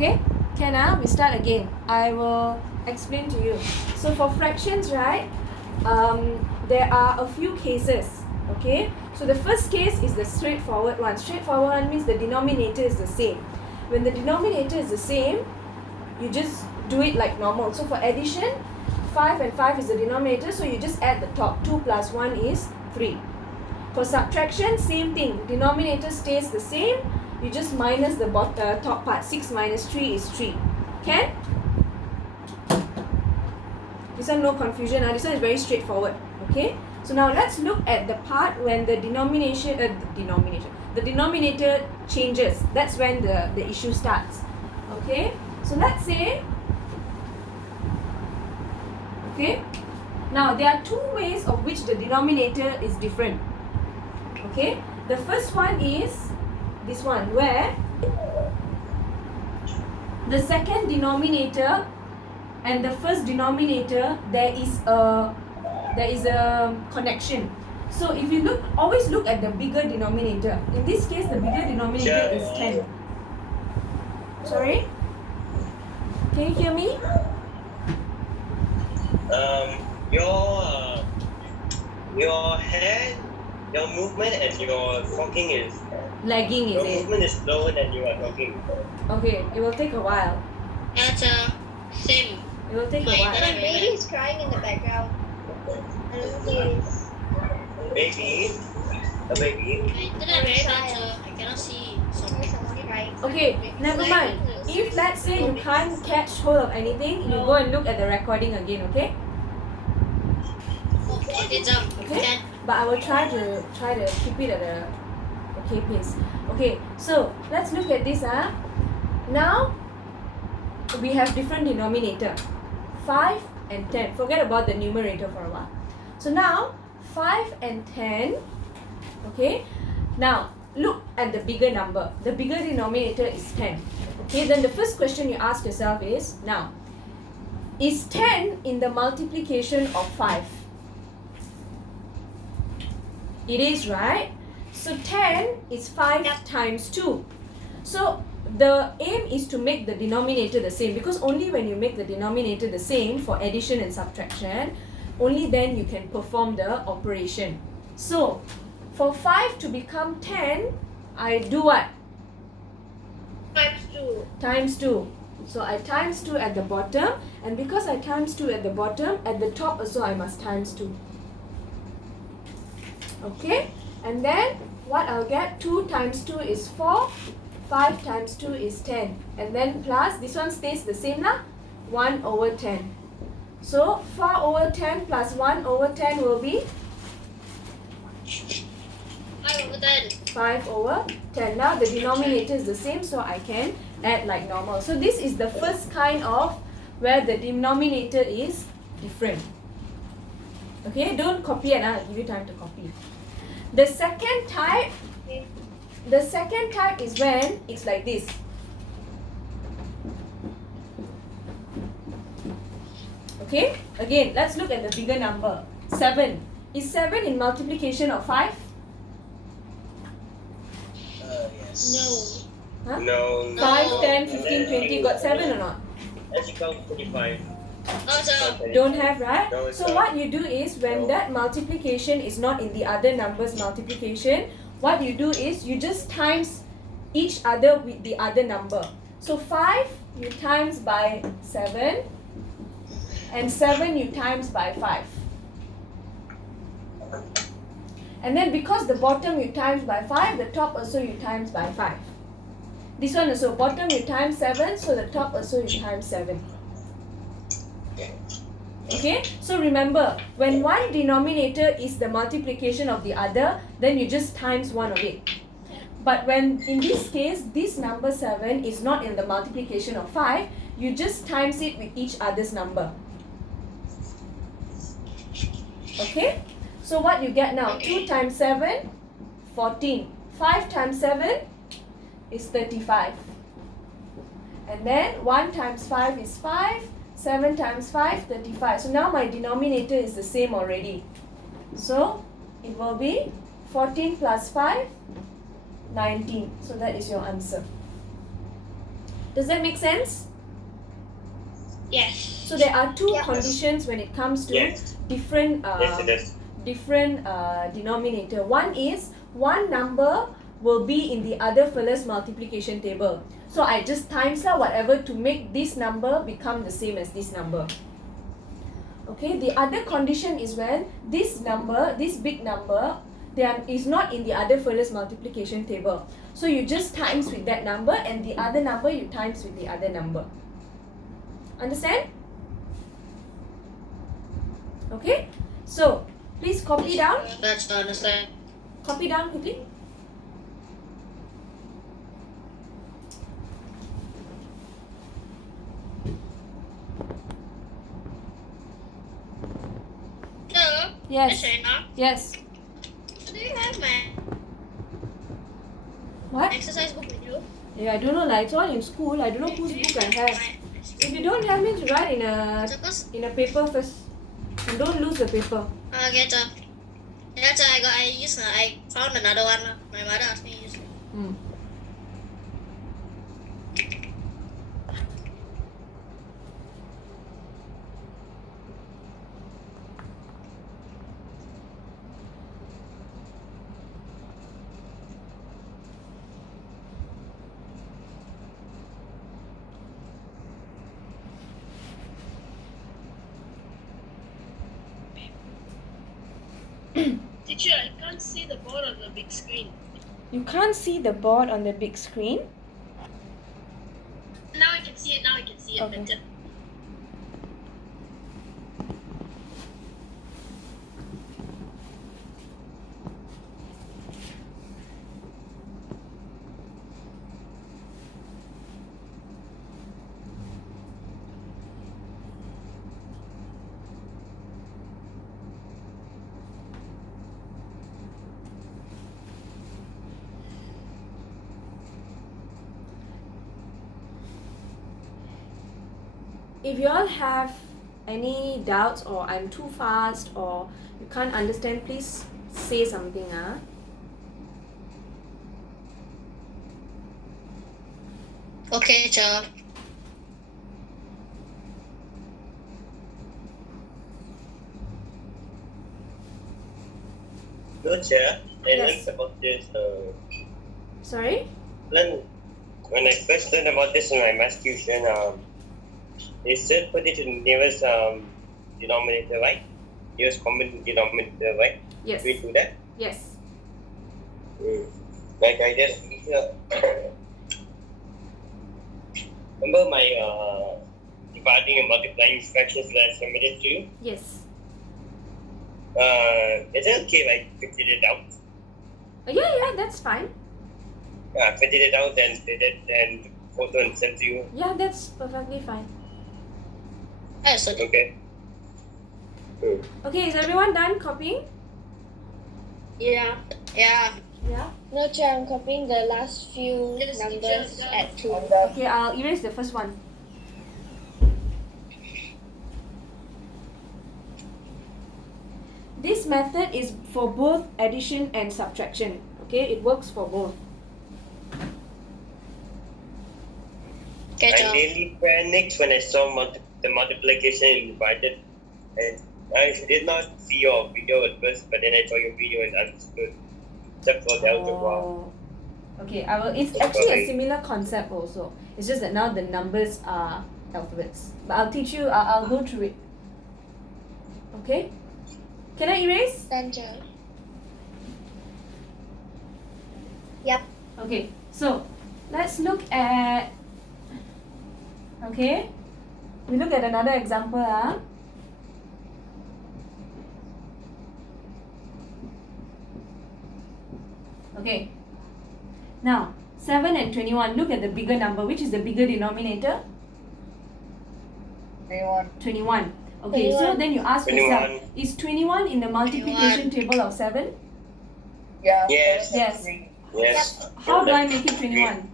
Okay, we start again. I will explain to you. So for fractions, right, there are a few cases. Okay, so the first case is the straightforward one. Straightforward one means the denominator is the same. When the denominator is the same, you just do it like normal. So for addition, 5 and 5 is the denominator, so you just add the top. 2 plus 1 is 3. For subtraction, same thing. Denominator stays the same. You just minus the top part. 6 minus 3 is 3. Can? This one no confusion. This one is very straightforward. Okay. So now let's look at the part when the denominator changes. That's when the issue starts. Okay. So let's say. Okay. Now there are two ways of which the denominator is different. Okay. The first one is this one, where the second denominator and the first denominator there is a connection. So if you always look at the bigger denominator. In this case, the bigger denominator is 10. Sorry? Can you hear me? Your hand, your movement and your talking is lagging, is your it? movement is slower than you are talking. Okay, it will take a while. That's same. It will take a while. My baby is crying in the background. I don't know who it is. Baby, a baby. My internet very bad, I cannot see something. Someone crying. Okay, never mind. If let's say you can't catch hold of anything, you go and look at the recording again, okay? Okay, Okay? But I will try to keep it at a okay pace. Okay, so let's look at this. Now we have different denominator, 5 and 10. Forget about the numerator for a while. So now 5 and 10. Okay, now look at the bigger number. The bigger denominator is 10. Okay, then the first question you ask yourself is, now, is 10 in the multiplication of 5? It is, right? So 10 is 5 times 2. So the aim is to make the denominator the same, because only when you make the denominator the same for addition and subtraction, only then you can perform the operation. So for 5 to become 10, I do what? Times 2. Times 2. So I times 2 at the bottom, and because I times 2 at the bottom, at the top also I must times 2. Okay, and then what I'll get, 2 times 2 is 4, 5 times 2 is 10, and then plus, this one stays the same lah, 1 over 10. So 4 over 10 plus 1 over 10 will be 5 over 10. 5 over 10. Now the denominator is the same, so I can add like normal. So this is the first kind of where the denominator is different. Okay, don't copy it. I'll give you time to copy. The second type is when it's like this. Okay, again, let's look at the bigger number. 7. Is 7 in multiplication of 5? Yes. No. Huh? No. 5, 10, 15, 20. Got 7 or not? As you count 45. Don't have, right? No, it's so not. what you do is, when No. that multiplication is not in the other numbers multiplication, what you do is you just times each other with the other number. So 5 you times by 7, and 7 you times by 5. And then because the bottom you times by 5, the top also you times by 5. This one also, bottom you times 7, so the top also you times 7. Okay, so remember, when one denominator is the multiplication of the other, then you just times one of it. But when, in this case, this number 7 is not in the multiplication of 5, you just times it with each other's number. Okay, so what you get now, 2 times 7, 14. 5 times 7 is 35. And then 1 times 5 is 5. 7 times 5, 35. So now my denominator is the same already. So it will be 14 plus 5, 19. So that is your answer. Does that make sense? Yes. So there are two Yes. conditions when it comes to Yes. different Yes, it is. different denominator. One is one number will be in the other fellow's multiplication table. So I just times lah whatever to make this number become the same as this number. Okay, the other condition is when this number, this big number, is not in the other fellow's multiplication table. So you just times with that number and the other number you times with the other number. Understand? Okay, so please copy down. That's understand. Copy down quickly. So, Yes. Shana, Yes. do you have my What? exercise book with you? Yeah, I don't know. Like it's all in school. I don't know whose book I have. If you don't have it, write in a paper first. And don't lose the paper. Okay, so that's I found another one. My mother asked me to use it. Mm. Teacher, I can't see the board on the big screen. You can't see the board on the big screen. Now I can see it. Now I can see it Okay. better. If you all have any doubts or I'm too fast or you can't understand, please say something. Okay, teacher. No, Chair. I Yes. learned about this. Sorry? When I first learned about this in my math tuition, they said put it in the nearest denominator, right? Nearest common denominator, right? Yes. We do that. Yes. Like I did here. Remember my dividing and multiplying fractions that I submitted to you? Yes. Is it okay if I figured it out? Yeah, that's fine. I figured it out and did it and photo and sent to you. Yeah, that's perfectly fine. That's okay. Okay. Okay, is everyone done copying? Yeah. Yeah. Yeah. No, Chair, I'm copying the last few Yes, numbers teacher, at 2. Okay, I'll erase the first one. This method is for both addition and subtraction. Okay, it works for both. Okay, I teacher. nearly panicked when I saw the multiplication and divided. And I did not see your video at first, but then I saw your video and understood. Except for the algebra. Oh. Okay, I will. It's actually a similar concept also. It's just that now the numbers are alphabets. But I'll teach you. I'll go through it. Okay. Can I erase? Done, Chair. Yep. Okay. So let's look at. Okay. We look at another example. Okay. Now 7 and 21. Look at the bigger number. Which is the bigger denominator? 21. Okay, so 21. then you ask 21. yourself, is 21 in the multiplication table of 7? Yes. Yes. Yes. How do I make it 21?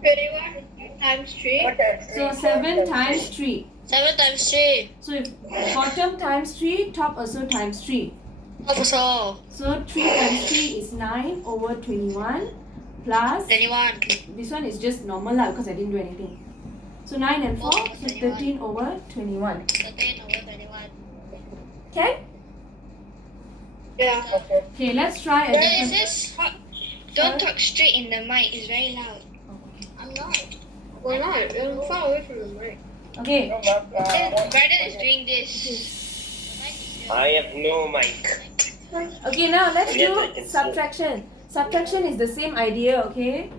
21 times 3. So 7 times 3. 7 times 3. So if bottom times 3, top also times 3. Also. So 3 times 3 is 9 over 21 plus 21. this one is just normal lah because I didn't do anything. So 9 and 4, so 13 over 21. 13 over 21. Okay? Yeah. Okay, let's try a It different. says, don't talk straight in the mic. It's very loud. I'm not. We're not. We're far away from the mic. Okay. Brandon is doing this. I have no mic. Okay, now let's Yes, I do can see. subtraction. Subtraction is the same idea, okay?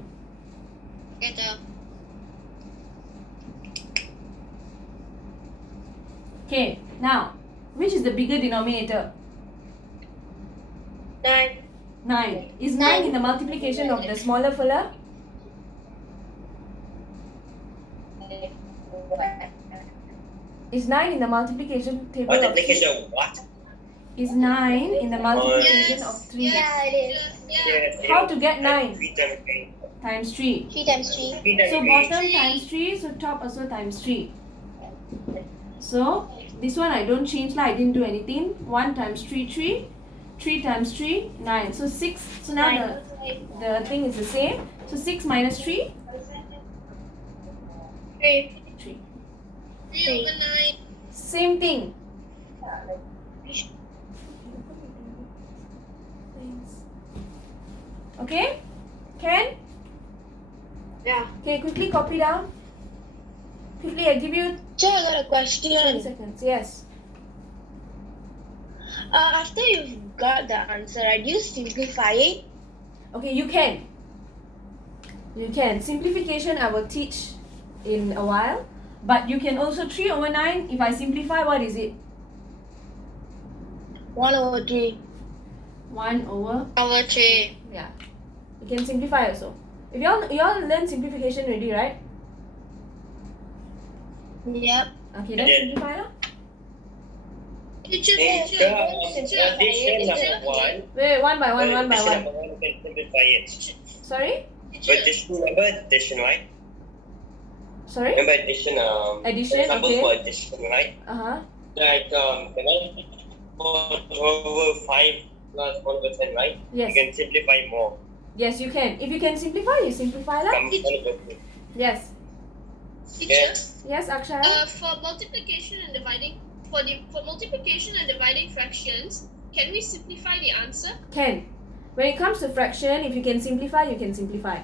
Get the Okay, now, which is the bigger denominator? 9. 9. Is 9 in the multiplication of the smaller fella? Is 9 in the multiplication table of 3? Multiplication of what? Is 9 in the multiplication of 3? Yeah, it is. Yes, How to get 9? 3 times 3. Times 3. 3 times 3. 3 times So 3. bottom times 3, so top also times 3. So this one I don't change lah, I didn't do anything. 1 times 3, 3. 3 times 3, 9. So 6. So now the thing is the same. So 6 minus 3, 3. 3. 3 over 9. Same thing. Okay? Can? Yeah. Okay, quickly copy down. Quickly, I give you Sir, I got a 20 question. seconds. Yes. After you've got the answer, right, do you simplify it? Okay, you can. You can. Simplification I will teach in a while. But you can also 3 over 9. If I simplify, what is it? 1 over 3. 1 over. Over 3. Yeah. You can simplify also. If you all learn simplification already, right? Yep. Okay, let's Yeah. simplify now. Teacher, Addition teacher. number 1. Wait, one by one, one by Addition one. number 1, you can simplify it. Sorry? But just remember addition, right? Sorry? Remember addition, Addition, examples okay. for addition, right? Uh-huh. Like, can I 4 over 5 plus 1 over 10, right? Yes. You can simplify more. Yes, you can. If you can simplify, you simplify lah. Come 1 over 2. Yes. Teacher. Yes, Akshara? For multiplication and dividing, for multiplication and dividing fractions, can we simplify the answer? Can. When it comes to fraction, if you can simplify, you can simplify.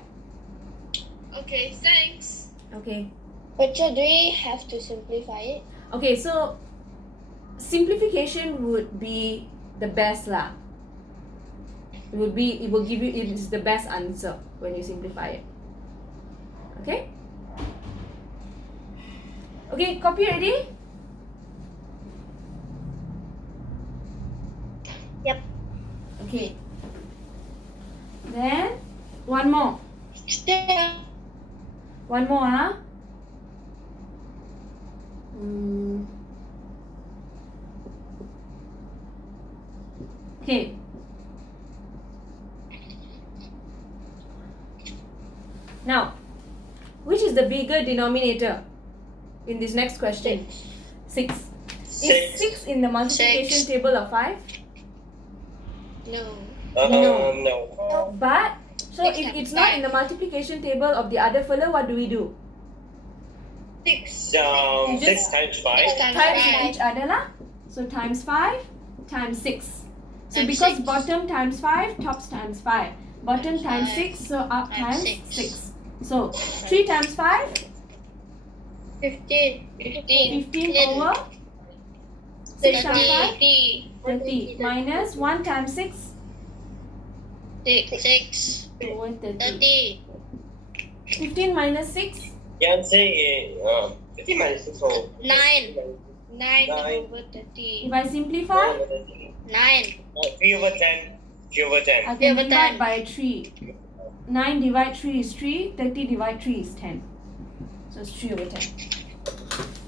Okay, thanks. Okay. But do we have to simplify it? Okay, so simplification would be the best lah. It will give you, it is the best answer when you simplify it. Okay? Okay, copy ready? Yep. Okay. Then one more. One more, huh? Okay. Now, which is the bigger denominator in this next question? 6. Is 6 in the multiplication 6. table of 5? No. No. But, so Six if times it's not five. in the multiplication table of the other fellow, what do we do? 6. You 6 just- times 5. Times Times five. each other lah. So times 5 times 6. So Times because 6. bottom times 5, tops times 5. Bottom times Times 6, so up times times 6. 6. So 3 times 5, 15. 15. 15 over 6 times 5, 30. 30. Minus 1 times 6 6. over 30. 30. 15 minus 6, The answer is 50 minus 6 or 9. 9 Nine. over 30. if I simplify, 9. 3 over 10. 3 over 10. I can over divide 10. by 3. 9 divide 3 is 3, 30 divide 3 is 10. So it's 3 over 10.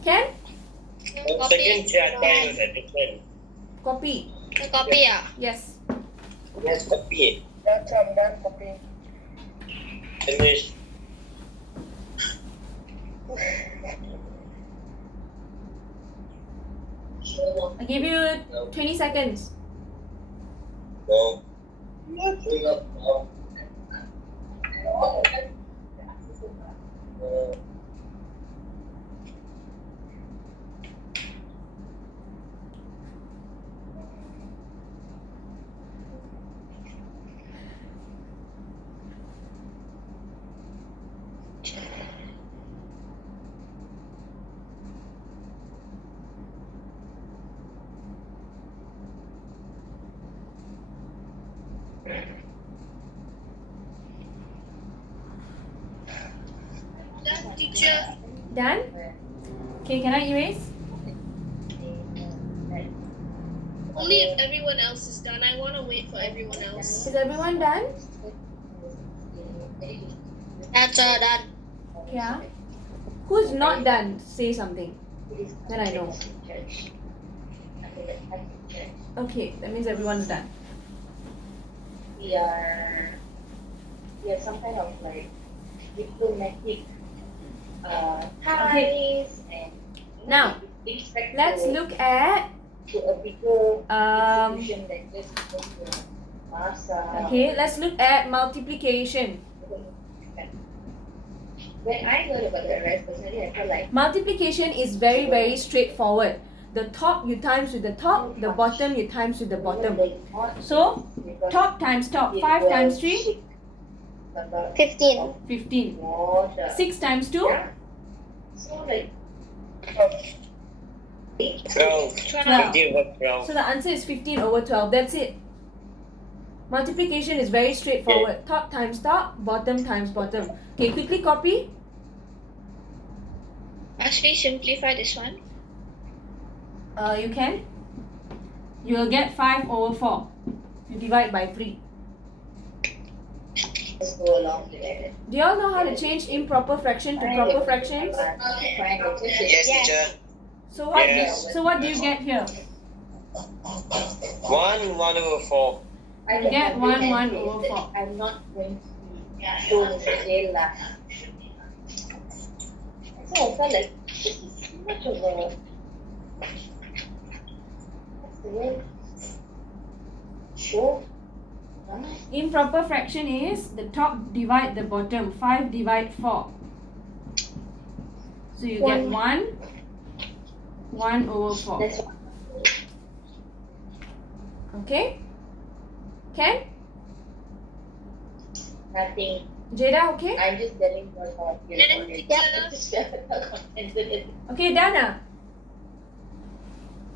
Can? Second time was addition. Copy. Copy ah. Yes. Yes, copy it. That's I'm done copying. Finish. I give you 20 seconds. No. Teacher, Done? Okay, can I erase? only if everyone else is done. I want to wait for everyone else. Is everyone done? That's done. Yeah. Who's not done? Say something. Then I know. Okay, that means everyone's done. We are some kind of like diplomatic ties and Now, expect let's look at to a bigger um. institution than just going to Masa. Okay, let's look at multiplication. When I heard about the rest, personally, I felt like Multiplication is very straightforward. The top you times with the top, the bottom you times with the bottom. So, top times top, 5 times 3, 15. 15. 6 times 2, Yeah. So like 12. 12. 15 over 12. So the answer is 15 over 12. That's it. Multiplication is very straightforward. Top times top, bottom times bottom. Okay, quickly copy. Must we simplify this one? You can. You will get 5 over 4. You divide by 3. just go along with it. Do you all know how to change improper fraction to proper fractions? Yes, teacher. So what? Yes. So what do you get here? 1 over 4. I You get don't 1 understand over that 4. I'm not going to be shown in jail lah. So I felt like this is too much of a what's the word? Show? Huh? Improper fraction is the top divide the bottom. 5 divide 4. So you get 1 over 4. That's what Okay? Can? nothing. Jada, okay? I'm just telling what I feel Then about it. teacher- Okay, Dana.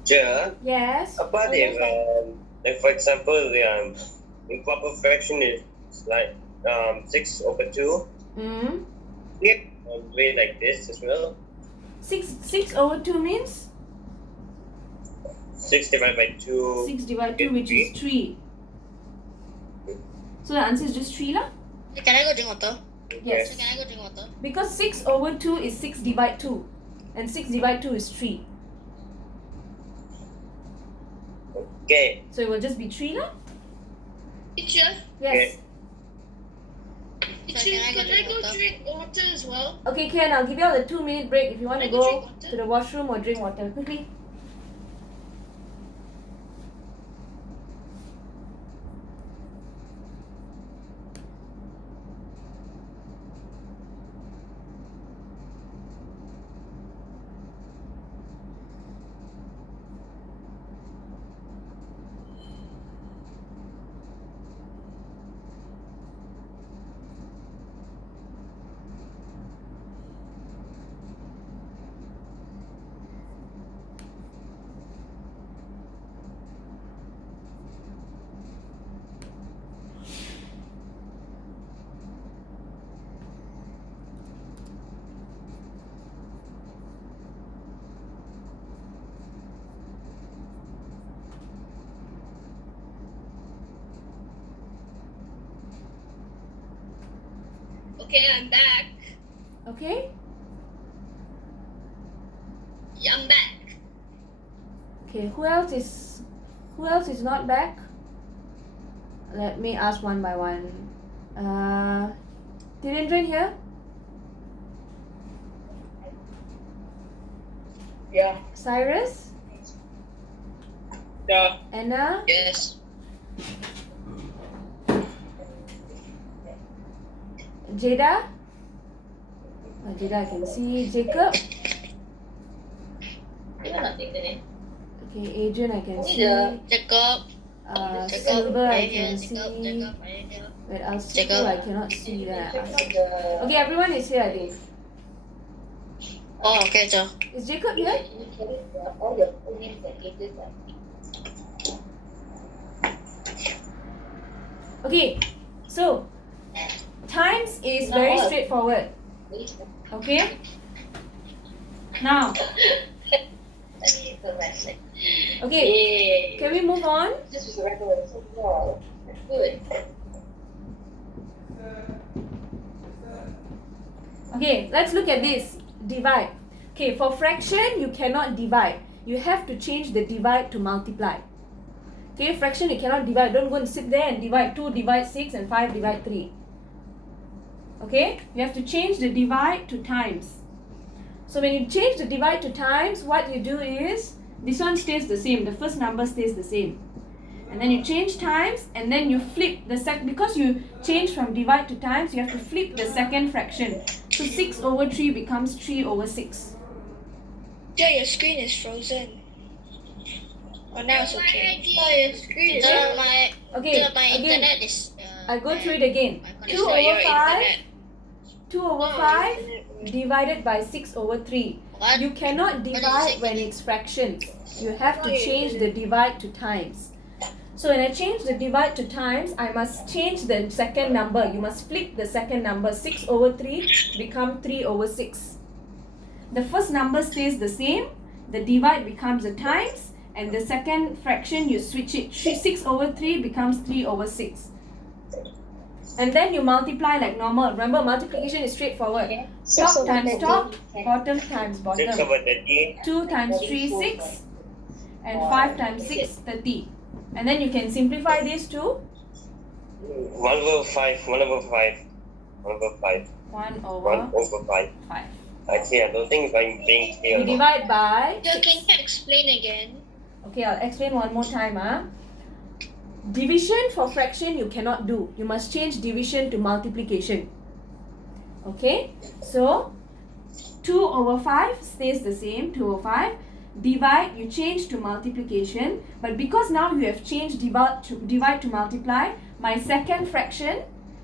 Teacher, Yes. apa if, like for example, improper fraction is like 6 over 2. Mm. Do it like this as well. 6 over 2 means? 6 divided by 2. 6 divided 2, which is 3. So the answer is just 3 lah. Can I go drink water? Yes. So can I go drink water? Because 6 over 2 is 6 divide 2. And 6 divide 2 is 3. Okay. So it will just be 3 lah. teacher, Yes. teacher, can I go can I drink go water? drink water as well? Okay, Ken, I'll give you all a 2-minute break if you want to Can I go go drink water? to the washroom or drink water. Quickly. Okay, I'm back. Okay? Yeah, I'm back. Okay, who else is not back? Let me ask one by one. Tirendran here? Yeah. Cyrus? Yeah. Anna? Yes. Jada? Jada I can see. Jacob? You're not taking it. Okay, Adrian I can Only see. the- Jacob. Jacob. Silver I Right here. can Jacob. see. Jacob. Right here. Wait, Alcibu Jacob. I cannot see that. Check out the Okay, everyone is here I think. Oh, okay, Joe. Is Jacob you here? actually carry all your full names and ages and Okay, so times is very straightforward. things. Okay, Now, okay, can we move on? This was a regular wall. Good. Okay, let's look at this. Divide. Okay, for fraction, you cannot divide. You have to change the divide to multiply. Okay, fraction you cannot divide. Don't go and sit there and divide. 2 divide 6 and 5 divide 3. Okay, you have to change the divide to times. So when you change the divide to times, what you do is, this one stays the same. The first number stays the same. And then you change times, and then you flip the because you change from divide to times, you have to flip the second fraction. So 6 over 3 becomes 3 over 6. Yeah, your screen is frozen. Oh, now it's okay. Your screen is My Okay, again, internet is. I go through it again. My 2 connection. over 5, Internet. 2 over 5 divided by 6 over 3. What? You cannot divide when it's fractions. You have to change the divide to times. So when I change the divide to times, I must change the second number. You must flip the second number. 6 over 3 become 3 over 6. The first number stays the same. The divide becomes a times. And the second fraction, you switch it. 6 over 3 becomes 3 over 6. And then you multiply like normal. Remember, multiplication is straightforward. Top times top, bottom times 6 bottom. over 30. 2 times 3, 6. And 5 times 6, 30. And then you can simplify this to 1 over 5. 1 over 5. 1 over 5. 1 1 over over 5. 5. Actually, I don't think I'm being clear. You divide by Yeah, 6. can you explain again? Okay, I'll explain one more time. Division for fraction you cannot do. You must change division to multiplication. Okay, so 2 over 5 stays the same, 2 over 5. Divide, you change to multiplication. But because now you have changed divide to multiply, my second fraction,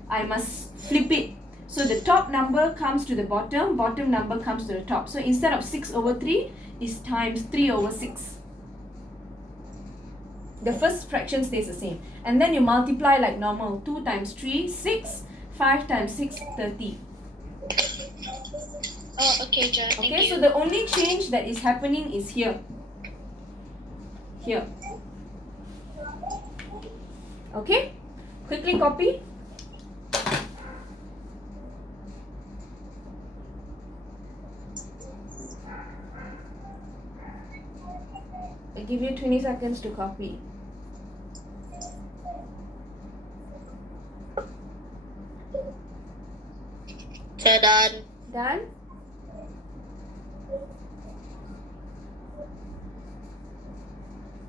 I must flip it. So the top number comes to the bottom, bottom number comes to the top. So instead of 6 over 3, is times 3 over 6. The first fraction stays the same. And then you multiply like normal. 2 times 3, 6. 5 times 6, 30. Oh, okay, John. Thank Okay, you. so the only change that is happening is here. Here. Okay? Quickly copy. I give you 20 seconds to copy. So done. Done?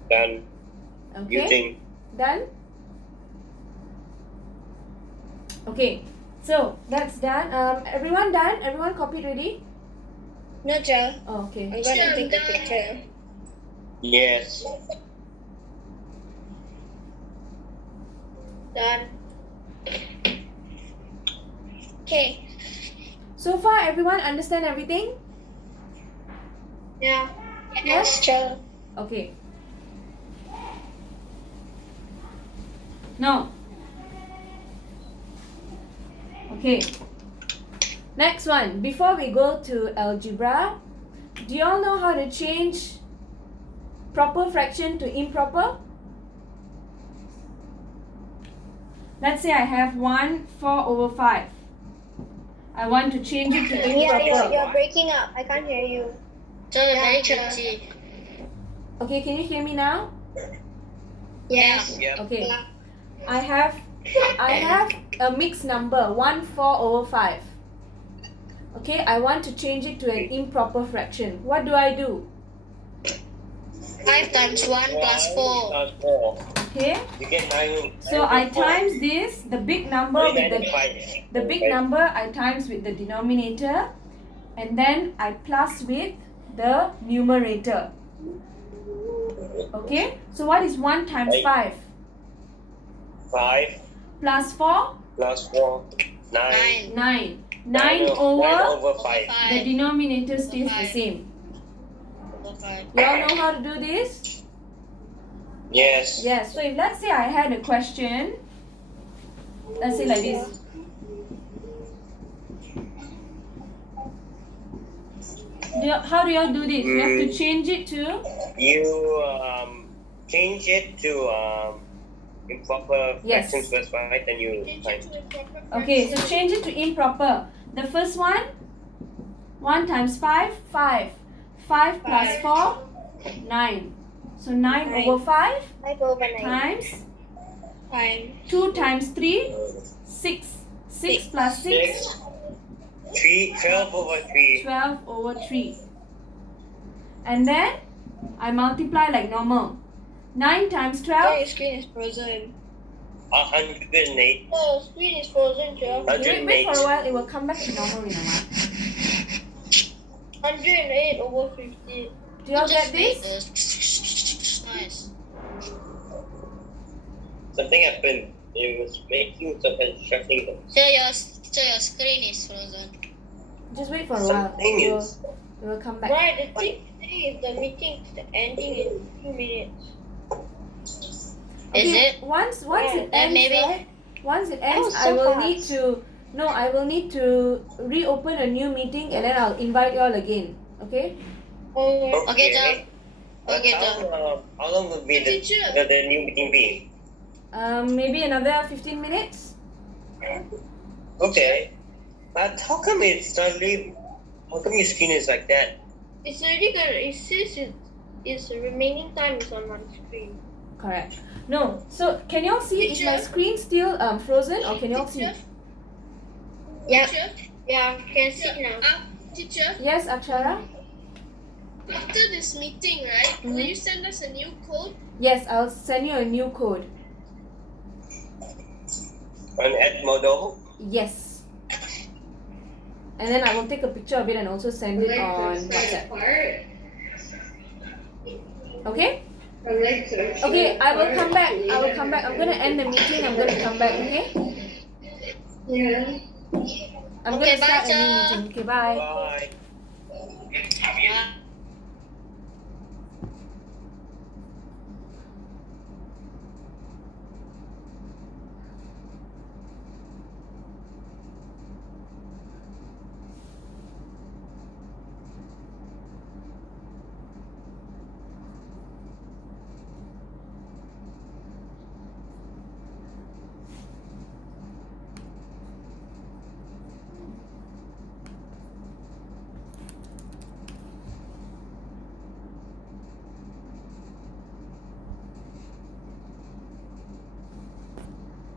Done. Okay. Using. Done? Okay. So that's done. Everyone done? Everyone copied ready? No, Joe. Oh, okay. I'm gonna take a picture. Yes. Done. Okay. So far, everyone understand everything? Yeah. Yes? Joe. Okay. Now. Okay. Next one. Before we go to algebra, do you all know how to change proper fraction to improper? Let's say I have 1 4 over 5. I want to change it to Yeah, improper. you're breaking up. I can't hear you. So very tricky. Okay, can you hear me now? Yes. Yep. Okay. I have a mixed number 1 4 over 5. Okay, I want to change it to an improper fraction. What do I do? 5 times 1 plus 4. Plus 4. Okay, You get 9. so I times this, the big number with the big Okay. number I times with the denominator, and then I plus with the numerator. Okay, so what is 1 times 5? 5 Plus 4? plus 4. 9. 9. 9. 9 9 over over 5. the denominator stays the same. Over 5. You all know how to do this? Yes. Yes, so if let's say I had a question, let's say like this. How do y'all do this? You have to change it to. You change it to improper Yes. fractions first, right? Then you Change find. it to improper Okay, so fraction. change it to improper. The first one, 1 times 5, 5. 5 plus 4, 9. So 9 Nine. over 5 5 over 9. times Fine. 2 times 3, 6. 6 plus 6, 12 over 3. 12 over 3. And then I multiply like normal. 9 times Joy, 12. your screen is frozen. 108. Oh, screen is frozen, Joe. Wait for a while, it will come back to normal in a while. 108 over 50. Do y'all Just get make this? this nice. Something happened. It was making some constructing. So your screen is frozen. Just wait for a while. Something It will, is. it will come back. Right, the thing is the meeting is ending in 2 minutes. Is it? Once it Then ends, maybe- right? Once it ends, was I so will fast. need to. No, I will need to reopen a new meeting and then I'll invite y'all again. Okay? Oh, Okay, Joe. Okay, How long will be Teacher. the new meeting be? Maybe another 15 minutes. Okay. But how come it's suddenly? How come your screen is like that? it's already gonna, it says it's remaining time is on my screen. Correct. No. So can y'all see? Is my Teacher. screen still frozen or can y'all see? Teacher, Yeah, teacher, yeah, can see now. teacher, Yes, Akshara. after this meeting, right? Will you send us a new code? Yes, I'll send you a new code. On at Modo? Yes. And then I will take a picture of it and also send it on WhatsApp. Okay? Okay, I will come back. I'm gonna end the meeting. I'm gonna come back, okay? Yeah. I'm Okay, gonna start bye, a new Cha. meeting. Okay, bye. Bye.